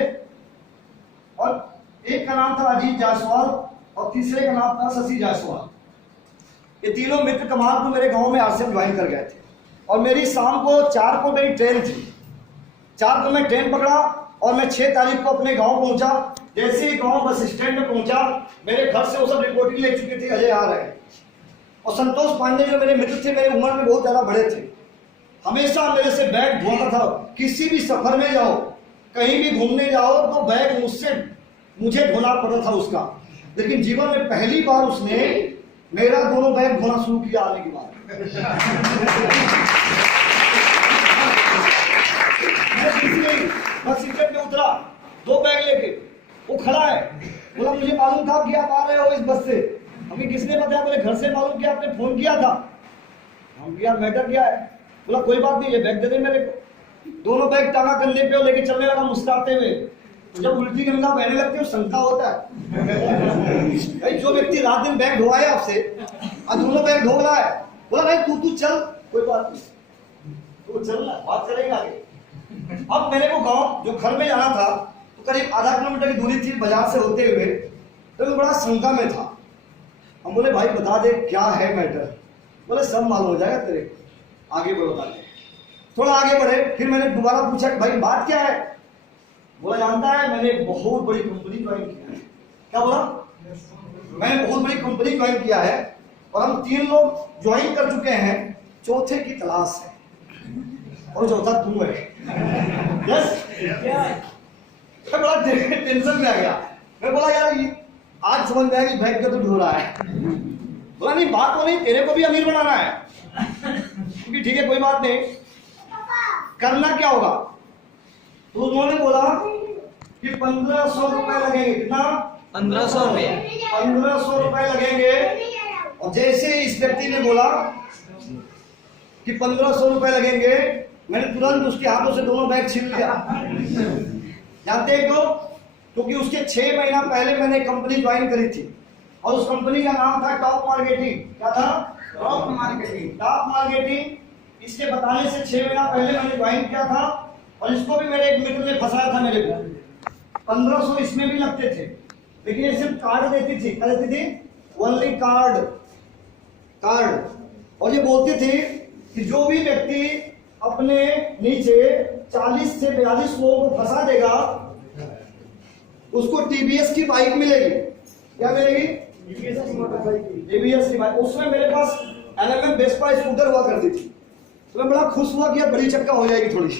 और एक का नाम था अजीत जायसवाल, और तीसरे का नाम था शशि जायसवाल। ये तीनों मित्र कमाल को मेरे गांव में आरसीएम ज्वाइन कर गए थे। और मेरी शाम को 4 को मेरी ट्रेन थी। 4 को मैं ट्रेन पकड़ा और मैं 6 तारीख को अपने गांव पहुंचा। जैसे ही गांव बस स्टैंड में पहुंचा, मेरे घर से वो सब रिपोर्टिंग ले चुके थे, अजय आ रहे हैं। और संतोष पांडे जो मेरे मित्र थे, मेरे उम्र में बहुत ज्यादा बड़े थे, हमेशा मेरे से बैग ढोता था। किसी भी सफर में जाओ, कहीं भी घूमने जाओ, तो बैग मुझे ढोना पड़ा था उसका। लेकिन जीवन में पहली बार उसने मेरा दोनों बैग ढोना शुरू किया आने के बाद। मैं बस स्टैंड में उतरा, 2 बैग लेके, वो खड़ा है, बोला मुझे मालूम था कि आप आ रहे हो इस बस से। हमें किसने बताया? मेरे घर से मालूम किया, आपने फोन किया था। हम यार मैटर क्या है? बोला कोई बात नहीं, ये बैग दे दे मेरे को। दोनों बैग टांगा कंधे पे लेके चलने लगा मुस्कुराते हुए। जब उल्टी गंगा बहने लगती है, शंका होता है भाई, जो व्यक्ति रात दिन बैग ढोआए आपसे, और दोनों बैग ढो रहा है, बोला भाई तू चल, कोई बात नहीं, तू चल ना, बात करेंगे आगे। अब मेरे को गांव जो घर में जाना था, तो करीब आधा किलोमीटर की दूरी थी बाजार से होते हुए। तो मैं बड़ा शंका में था। हम बोले भाई बता दे क्या है मैटर। बोले सब मालूम हो जाएगा तेरे को, आगे बढ़ो बता दे। थोड़ा आगे बढ़े, फिर मैंने दोबारा पूछा कि भाई बात क्या है। बोला जानता है मैंने एक बहुत बड़ी कंपनी ज्वाइन किया है। क्या बोला? मैंने बहुत बड़ी कंपनी ज्वाइन किया है, और हम 3 लोग ज्वाइन कर चुके हैं, चौथे की तलाश है, और चौथा तू है। यस, मैं बड़ा टेंशन में आ गया। मैं बोला यार आज समझ में आया कि बैग क्यों तो ढो रहा है। बोला नहीं बात तो नहीं, तेरे को भी अमीर बनाना है। क्योंकि ठीक है कोई बात नहीं, करना क्या होगा? तो उन्होंने बोला कि 1500 रुपए लगेंगे। कितना? 1500 रुपए। 1500 रुपए लगेंगे। और जैसे इस व्यक्ति ने बोला कि 1500 रुपए लगेंगे, मैंने तुरंत उसके हाथों से दोनों बैग छीन लिया। जानते हैं क्यों? क्योंकि उसके 6 महीना पहले मैंने कंपनी ज्वाइन करी थी, और उस कंपनी का नाम था टॉप मार्केटिंग। क्या था? Top marketing. टॉप मार्केटिंग इसके बताने से 6 महीना पहले मैंने ज्वाइन किया था, और इसको भी मेरे एक मित्र ने फंसाया था मेरे को। 1500 इसमें भी लगते थे, लेकिन ये सिर्फ कार्ड देती थी। क्या देती थी? Only card. और ये बोलती थी कि जो भी व्यक्ति अपने नीचे 40 से 42 लोगों को फंसा देगा, उसको टीवीएस की बाइक मिलेगी। क्या मिलेगी? टीवीएस की बाइक। उसमें मेरे पास एलएमएफ वेस्पा स्कूटर हुआ करती थी, तो मैं बड़ा खुश हुआ कि अब बड़ी चक्का हो जाएगी थोड़ी।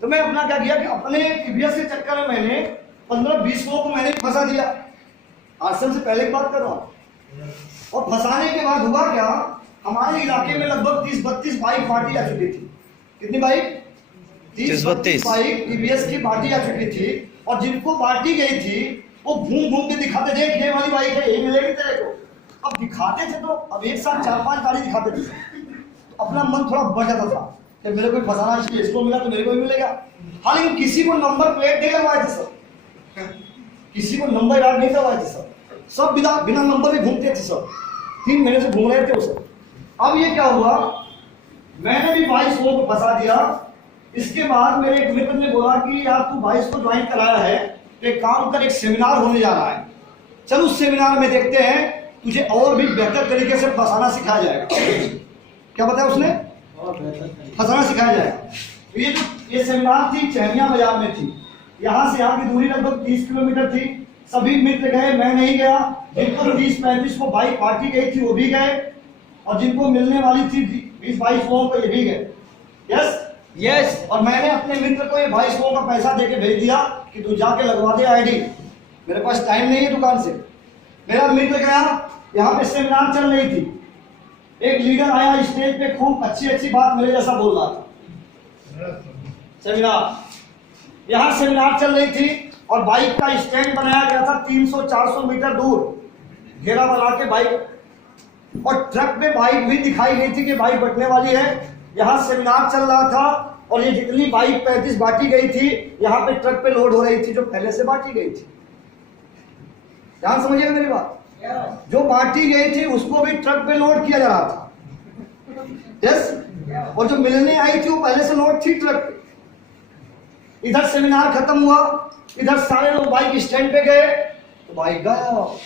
तो मैं अपना क्या किया कि अपने टीवीएस के चक्कर में मैंने 15-20 लोगों को मैंने फंसा दिया। आश्रम से पहले की बात कर रहा हूं। और फंसाने के बाद हुआ क्या, हमारे इलाके में लगभग 30-32 बाइक पार्टी आ चुकी थी। कितनी बाइक? 30-32 बाइक टीवीएस की पार्टी आ चुकी थी। और जिनको बांटी गई थी वो घूम घूम के दिखाते, देख ये वाली बाइक है, ये मिलेगी तेरे को। अब दिखाते थे तो अब एक साथ 4-5 गाड़ी दिखाते थे, तो अपना मन थोड़ा बढ़ जाता था कि मेरे को फंसाना चाहिए, इसको मिला तो मेरे को भी मिलेगा। हाँ, लेकिन किसी को नंबर प्लेट नहीं लगवाए थे सब, किसी को नंबर याद नहीं करवाए थे सब बिना नंबर भी घूमते थे सब। 3 महीने से घूम रहे थे वो सब। अब ये क्या हुआ, मैंने भी 22 लोगों को फंसा दिया। इसके बाद मेरे एक मित्र ने बोला कि यार तू 22 को ज्वाइन कराया है, तो एक काम कर, एक सेमिनार होने जा रहा है, चल उस सेमिनार में देखते हैं तुझे और भी बेहतर तरीके से फंसाना सिखाया जाएगा। क्या बताया उसने? फंसाना सिखाया जाएगा। ये सेमिनार थी चहनिया बाजार में थी। यहाँ से यहाँ की दूरी लगभग 30 किलोमीटर थी। सभी मित्र गए, मैं नहीं गया। जिनको 30-35 को बाइक पार्टी गई थी वो भी गए, और जिनको मिलने वाली थी 20-22 लोगों को ये भी गए। यस। और मैंने अपने मित्र को ये 22 लोगों का पैसा देके भेज दिया कि तू जाके लगवा दे आईडी, मेरे पास टाइम नहीं है दुकान से। मेरा मित्र गया, यहाँ पे सेमिनार चल रही थी। एक लीडर आया स्टेज पे, खूब अच्छी बात मेरे जैसा बोल रहा था। यहाँ सेमिनार चल रही थी, और बाइक का स्टैंड बनाया गया था 300-400 मीटर दूर, घेरा बना के बाइक, और ट्रक में बाइक भी दिखाई गई थी कि बाइक बटने वाली है। यहाँ सेमिनार चल रहा था, और ये जितनी बाइक 35 बांटी गई थी, यहाँ पे ट्रक पे लोड हो रही थी जो पहले से बांटी गई थी। ध्यान समझिएगा मेरी बात। जो बांटी गई थी उसको भी ट्रक पे लोड किया जा रहा था। यस। और जो मिलने आई थी वो पहले से नोट थी ट्रक पे। इधर सेमिनार खत्म हुआ, इधर सारे लोग बाइक स्टैंड पे गए तो बाइक गायब।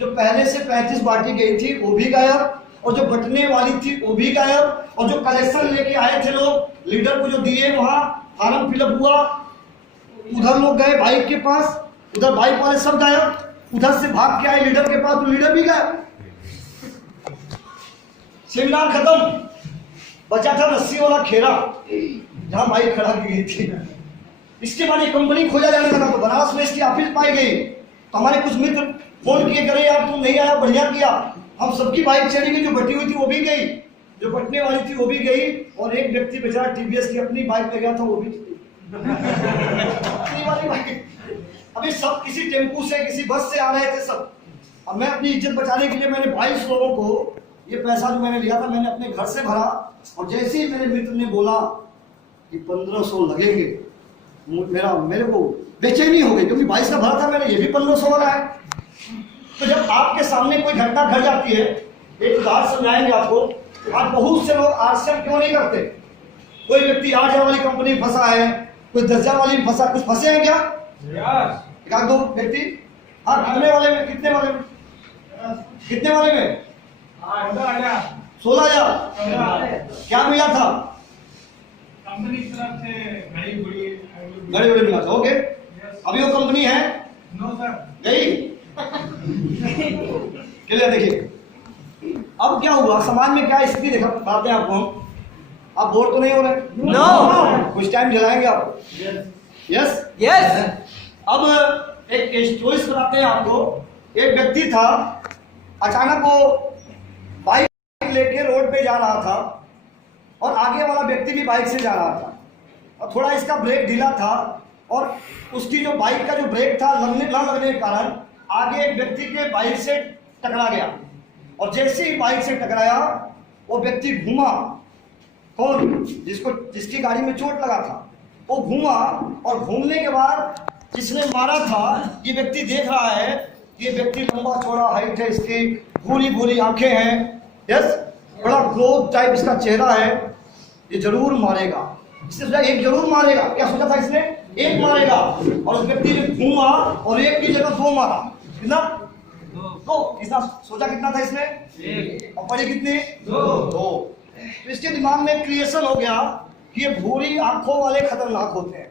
जो पहले से 35 बाटी गई थी वो भी गायब, और जो बटने वाली थी वो भी गायब, और जो कलेक्शन लेके आए थे लोग लीडर को जो दिए वहां फॉर्म फिलअप हुआ, उधर लोग गए बाइक के पास, उधर बाइक वाले सब गायब। उधर से भाग के आए लीडर के पास तो लीडर भी गायब। सेमिनार खत्म, बचा था रस्सी वाला खेरा जहां बाइक खड़ा की गई थी। इसके बाद एक कंपनी खोजा जाने लगा तो बनारस में इसकी ऑफिस पाई गई। तो हमारे कुछ मित्र फोन किए, करे यार तुम नहीं आया, बढ़िया किया। हम सबकी बाइक चली गई, जो बटी हुई थी वो भी गई, जो बटने वाली थी वो भी गई, और एक व्यक्ति बेचारा टीवीएस की अपनी बाइक पे गया था वो भी अपनी वाली बाइक। अभी सब किसी टेम्पू से किसी बस से आ रहे थे सब। अब मैं अपनी इज्जत बचाने के लिए मैंने 22 लोगों को ये पैसा जो मैंने लिया था मैंने अपने घर से भरा, और जैसे ही मेरे मित्र ने बोला कि 1500 लगेंगे, मेरे को बेचैनी हो गई, क्योंकि 22 का भरा था मैंने, ये भी 1500 वाला है। तो जब आपके सामने कोई घटना घट जाती है, एक उदाहरण समझाएंगे आपको। आज बहुत से लोग आरसीएम क्यों नहीं करते? कोई व्यक्ति 8,000 वाली कंपनी में फंसा है, कोई 10,000 वाली में फंसा, कुछ फंसे हैं क्या? एक आध दो व्यक्ति। हाँ, कितने वाले में? कितने वाले में? 16,000। क्या मिला था? कंपनी की तरफ से घड़ी उड़ी मिला था। ओके, अभी वो कंपनी है? नो सर, गई। क्लियर? देखिए अब क्या हुआ, समाज में क्या स्थिति देखा बताते हैं आपको हम। आप बोर तो नहीं हो रहे? नो। कुछ टाइम जलाएंगे आप? Yes yes. अब एक स्टोरी बताते हैं आपको। एक व्यक्ति था, अचानक वो बाइक लेके रोड पे जा रहा था, और आगे वाला व्यक्ति भी बाइक से जा रहा था, और थोड़ा इसका ब्रेक ढीला था, और उसकी जो बाइक का जो ब्रेक था लगने के कारण आगे एक व्यक्ति के बाइक से टकरा गया। और जैसे ही बाइक से टकराया वो व्यक्ति घूमा, कौन? जिसकी गाड़ी में चोट लगा था वो घूमा, और घूमने के बाद जिसने मारा था ये व्यक्ति देख रहा है, ये व्यक्ति लंबा चौड़ा हाइट है, इसकी भूरी भूरी आंखें हैं, यस, बड़ा क्लोज टाइप इसका चेहरा है, ये जरूर मारेगा, इससे सोचा एक जरूर मारेगा। क्या सोचा था इसने? एक मारेगा। और उस व्यक्ति ने घूमा और एक की जगह 2 मारा। कितना? 2। इसका सोचा कितना था इसने? 1। और पड़ी कितनी? 2। तो इसके दिमाग में क्रिएशन हो गया कि ये भूरी आंखों वाले खतरनाक होते हैं।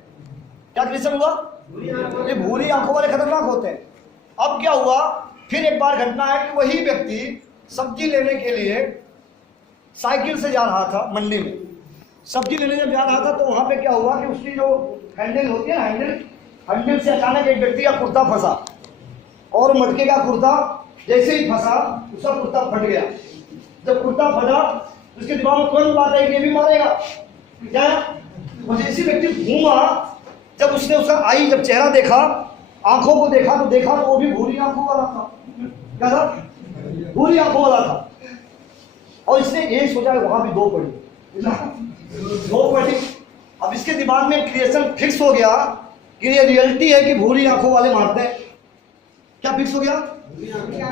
क्या क्रिएशन हुआ? ये भूरी आंखों वाले खतरनाक होते हैं। अब क्या हुआ, फिर एक बार घटना है कि वही व्यक्ति सब्जी लेने के लिए साइकिल से जा रहा था मंडी में। सब्जी लेने जब जा रहा था तो वहां पे क्या हुआ कि उसकी जो हैंडल होती है, हैंडल से अचानक एक व्यक्ति का कुर्ता फंसा, और मटके का कुर्ता जैसे ही फंसा उसका कुर्ता फट गया। जब कुर्ता फटा उसके दिमाग में तुरंत बात आई कि ये भी मारेगा क्या? जैसे व्यक्ति घूमा, जब उसने उसका जब चेहरा देखा, आंखों को देखा तो वो भी भूरी आंखों वाला था। क्या था? भूरी आंखों वाला था। और इसने यही सोचा वहां भी 2 पड़ी, 2 पड़ी। अब इसके दिमाग में क्रिएशन फिक्स हो गया कि ये रियलिटी है कि भूरी आंखों वाले मारते हैं। क्या फिक्स हो गया?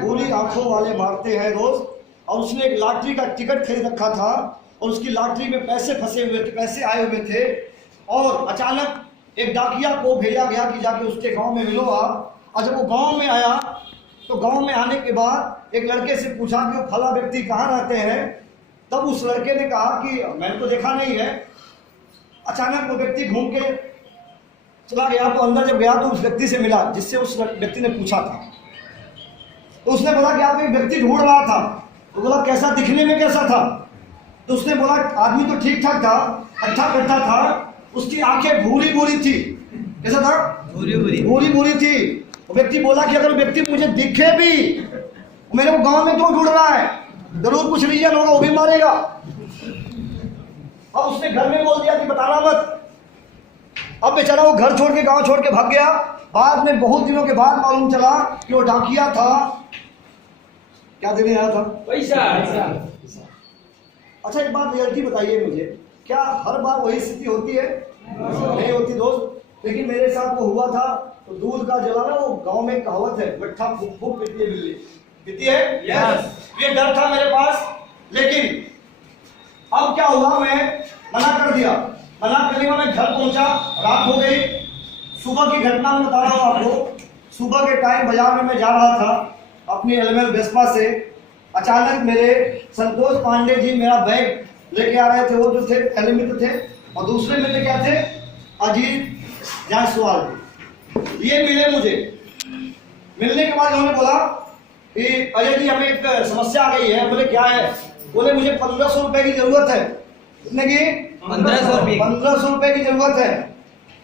भूरी आंखों वाले मारते हैं रोज। और उसने एक लॉटरी का टिकट खरीद रखा था, और उसकी लॉटरी में पैसे फंसे हुए थे, पैसे आए हुए थे, और अचानक एक डाकिया को भेजा गया कि जाके उसके गांव में मिलो आप। और जब वो गांव में आया तो गांव में आने के बाद एक लड़के से पूछा कि वो फला व्यक्ति कहाँ रहते हैं। तब उस लड़के ने कहा कि मैंने तो देखा नहीं है। अचानक वो व्यक्ति घूम के चला गया, तो अंदर जब गया तो उस व्यक्ति से मिला जिससे उस व्यक्ति ने पूछा था। तो उसने बोला कि आप एक व्यक्ति ढूंढ रहा था। तो बोला कैसा, दिखने में कैसा था? तो उसने बोला आदमी तो ठीक ठाक था, अच्छा करता था, उसकी आंखें भूरी भूरी थी। कैसा था? भूरी भूरी थी। वो व्यक्ति बोला कि अगर व्यक्ति मुझे दिखे भी, मेरे को गांव में क्यों ढूंढ रहा है, जरूर कुछ रीजन होगा, वो भी मारेगा। और उसने घर में बोल दिया कि बताना मत। अब बेचारा वो घर छोड़ के गांव छोड़ के भाग गया। बाद में बहुत दिनों के बाद मालूम चला कि वो डाकिया था। क्या देने आया था? पैसा। अच्छा एक बात रियलिटी बताइए मुझे, क्या हर बार वही स्थिति होती है? नहीं होती दोस्त। लेकिन मेरे साथ वो हुआ था। तो दूध का जला ना, वो गांव में कहावत है, गट्ठा फूक फूक पीती है बिल्ली। पीती है? यस। ये डर था मेरे पास। लेकिन अब क्या हुआ, मैं मना कर दिया। मना करने के बाद मैं घर पहुंचा, रात हो गई। सुबह की घटना मैं बता रहा हूँ आपको। सुबह के टाइम बाजार में मैं जा रहा था अपनी एलएमएल वेस्पा से। अचानक मेरे संतोष पांडे जी मेरा बैग लेके आ रहे थे। वो जो थे पहले मित्र थे, और दूसरे मित्र क्या थे, अजीत जायसवाल। ये मिले मुझे। मिलने के बाद उन्होंने बोला कि अजय जी हमें एक समस्या आ गई है। बोले क्या है? बोले मुझे 1500 रुपए की जरूरत है। कितने की? 1500 रुपए की जरूरत है,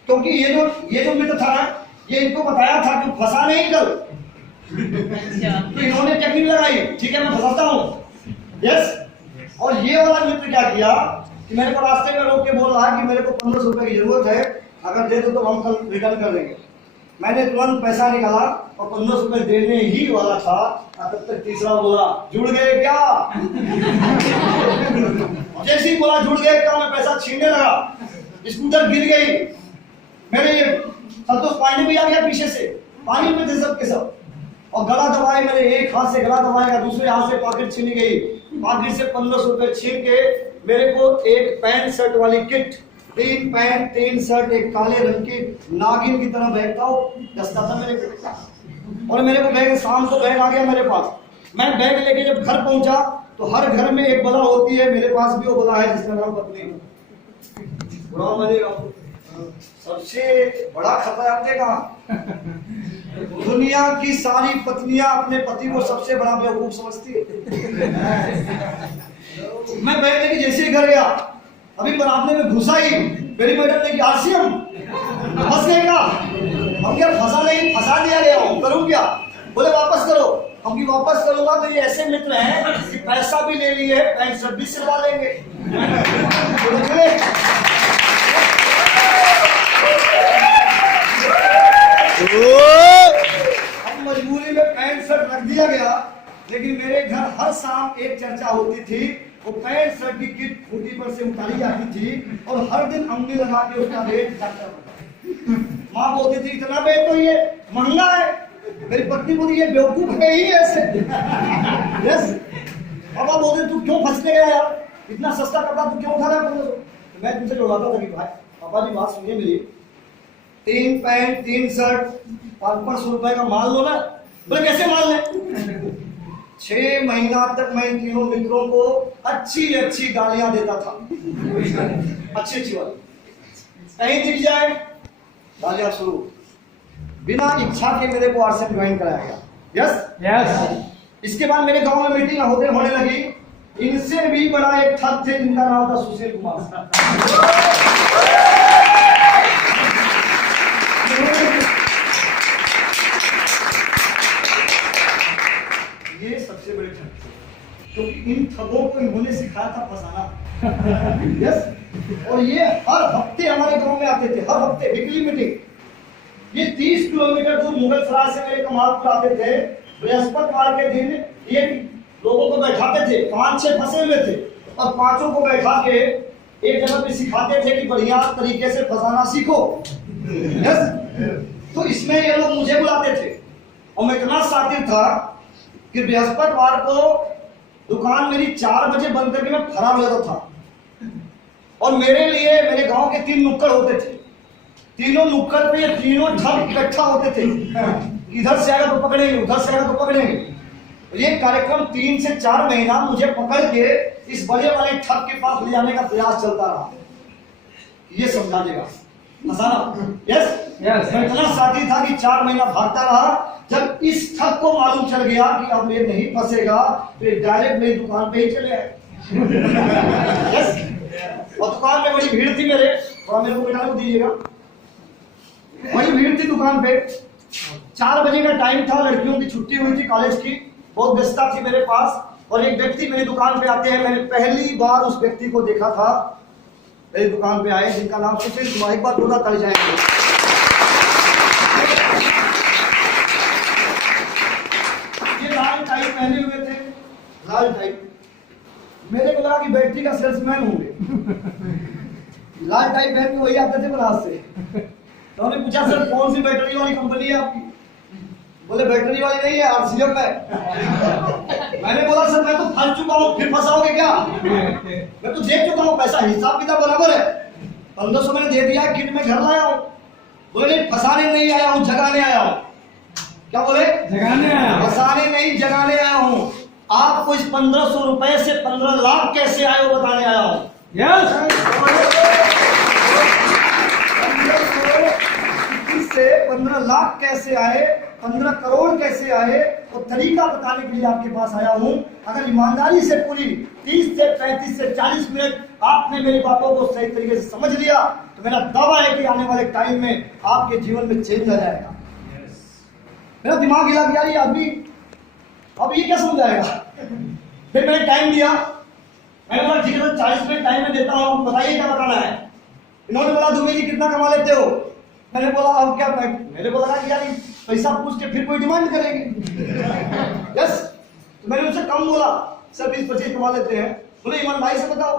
क्योंकि ये जो मित्र था ना, ये इनको बताया था कि फंसा नहीं कल। तो इन्होंने टेक्निक लगाई, ठीक है मैं फंसाता हूँ, यस। और ये वाला मित्र क्या किया कि मेरे को रास्ते में रोक के बोल रहा है कि मेरे को 1500 रुपए की जरूरत है, अगर दे दो तो हम कल रिटर्न कर देंगे। मैंने तुरंत पैसा निकाला और 1500 रुपए देने ही वाला था, तब तक तीसरा बोला जुड़ गए क्या? जैसे ही बोला जुड़ गए क्या, मैं पैसा छीनने लगा। स्कूटर गिर गई। मेरे ये संतोष पांडे भी आ गया पीछे से, पानी में थे सब के सब, और गला दबाए। मेरे एक हाथ से गला दबाएगा, दूसरे हाथ से पॉकेट छीनी गई। पॉकेट से 1500 रुपए छीन के मेरे को एक पैंट शर्ट वाली किट, 3 पैंट 3 शर्ट, एक काले रंग की नागिन की तरह बैग था, दस्ता था मेरे को। और मेरे को बैग, शाम को बैग आ गया मेरे पास। मैं बैग लेके जब घर पहुंचा तो हर घर में एक बला होती है, मेरे पास भी वो बला है जिसका नाम पत्नी। बुरा मानेगा, सबसे बड़ा खतरा आपने कहा, दुनिया की सारी पत्नियां अपने पति को सबसे बड़ा बेवकूफ समझती है। मैं बैग लेके जैसे ही घर गया, अभी बरामदे में घुसा ही मेरी मैडम ने कहा आरसीएम फंस गए क्या? हम क्या फंसा नहीं, फंसा दिया गया हूँ, करूँ क्या? बोले वापस करो। हम की वापस करूंगा तो ये ऐसे मित्र हैं कि पैसा भी ले लिए, पैंट शर्ट भी सिलवा लेंगे। अब मजबूरी में पैंट शर्ट रख दिया गया, लेकिन मेरे घर हर शाम एक चर्चा होती थी। वो पैंट शर्ट की किट खूंटी पर से उतारी जाती थी और हर दिन अंगली लगा के उसका रेट जाता। माँ बोलती थी इतना रेट तो ये महंगा है। मेरी पत्नी बोली ये बेवकूफ है ही ऐसे। यस। पापा बोलते तू क्यों फंसने गया यार, इतना सस्ता कपड़ा तू क्यों उठा रहा है? तो मैं तुमसे जोड़ाता था कि भाई पापा जी बात सुनिए मेरी, 3 पैंट 3 शर्ट 500 रुपए का माल लो ना। बोले कैसे माल ले? 6 महीना तक मैं इन तीनों मित्रों को अच्छी अच्छी गालियां देता था, अच्छी अच्छी वाली। कहीं दिख जाए गालियां शुरू। बिना इच्छा के मेरे को आरसीएम ज्वाइन कराया गया। Yes yes. इसके बाद मेरे गांव में मीटिंग होने लगी। इनसे भी बड़ा एक ठग थे जिनका नाम था सुशील कुमार। ये सबसे बड़े ठग थे, क्योंकि इन ठगों को इन्होंने सिखाया था फंसाना। यस। और ये हर हफ्ते हमारे गांव में आते थे, हर हफ्ते वीकली मीटिंग। ये 30 किलोमीटर दूर मुगल सराय से मेरे कमालपुर आते थे। बृहस्पतिवार के दिन ये लोगों को बैठाते थे, 5-6 फंसे हुए थे, और 5 को बैठा के एक जगह पे सिखाते थे कि बढ़िया तरीके से फंसाना सीखो। यस। तो इसमें ये लोग मुझे बुलाते थे, और मैं इतना शातिर था कि बृहस्पतिवार को दुकान मेरी 4 बजे बंद करके मैं फरार हो जाता था। और मेरे लिए मेरे गांव के 3 नुक्कड़ होते थे। तीनों नुक्कड़ पे तीनों ठग इकट्ठा होते थे। इधर से आएगा तो पकड़ेंगे, उधर से आएगा तो पकड़ेंगे। ये कार्यक्रम 3 से 4 महीना मुझे पकड़ के इस बड़े वाले ठग के पास ले जाने का प्रयास चलता रहा। ये समझा देगा फंसाना। Yes yes. मैं इतना साथी था कि 4 महीना भागता रहा। जब इस ठग को मालूम चल गया कि अब ये नहीं फंसेगा, तो डायरेक्ट मेरी दुकान पे ही चले आए। यस। और दुकान में बड़ी भीड़ थी मेरे, थोड़ा मेरे को बिठाने को दीजिएगा। वही भीड़ थी दुकान पे। 4 बजे का टाइम था, लड़कियों की छुट्टी हुई थी कॉलेज की, बहुत व्यस्तता थी मेरे पास। और एक व्यक्ति मेरी दुकान पे आते हैं। मैंने पहली बार उस व्यक्ति को देखा था, मेरी दुकान पे आए, जिनका नाम सुशील कुमार। एक बार बोला कर जाएंगे। ये लाल टाई पहने हुए थे, लाल टाई। मेरे को लगा कि बैटरी का सेल्समैन होंगे। लाल टाई पहन के वही आते थे बनारस से। तो उन्होंने पूछा सर कौन सी बैटरी वाली कंपनी है आपकी? बोले बैटरी वाली नहीं है, आरसीएम है। मैंने बोला सर मैं तो फंस चुका हूँ, फिर फंसाओगे क्या? मैं तो देख चुका हूँ, पैसा हिसाब किताब बराबर है। 1500 मैंने दे दिया, किट में घर लाया हूँ। बोले नहीं फंसाने नहीं आया हूँ, जगाने आया हूँ। क्या बोले? जगाने आया। फंसाने नहीं, जगाने आया हूँ। आपको इस 1500 रुपए से 15 लाख कैसे आए वो बताने आया हूँ। से 15 लाख कैसे आए, 15 करोड़ कैसे आए, वो तरीका बताने के लिए आपके पास आया हूं। अगर ईमानदारी से पूरी 30 से 35 से 40 मिनट आपने मेरी बातों को सही तरीके से समझ लिया तो मेरा दावा है कि आने वाले टाइम में आपके जीवन में चेंज आ जाएगा। मेरा दिमाग हिला गया, ये आदमी अब ये क्या समझाएगा। फिर मैंने टाइम दिया, मैंने बोला ठीक है 40 मिनट टाइम में देता हूँ, बताइए क्या बताना है। इन्होंने बोला दुबे जी कितना कमा लेते हो? मैंने बोला अब क्या, मेरे को लगा कि यार पैसा पूछ के फिर कोई डिमांड करेगी। यस, तो मैंने उनसे कम बोला, सर 20-25 कमा लेते हैं। बोले ईमानदारी से बताओ।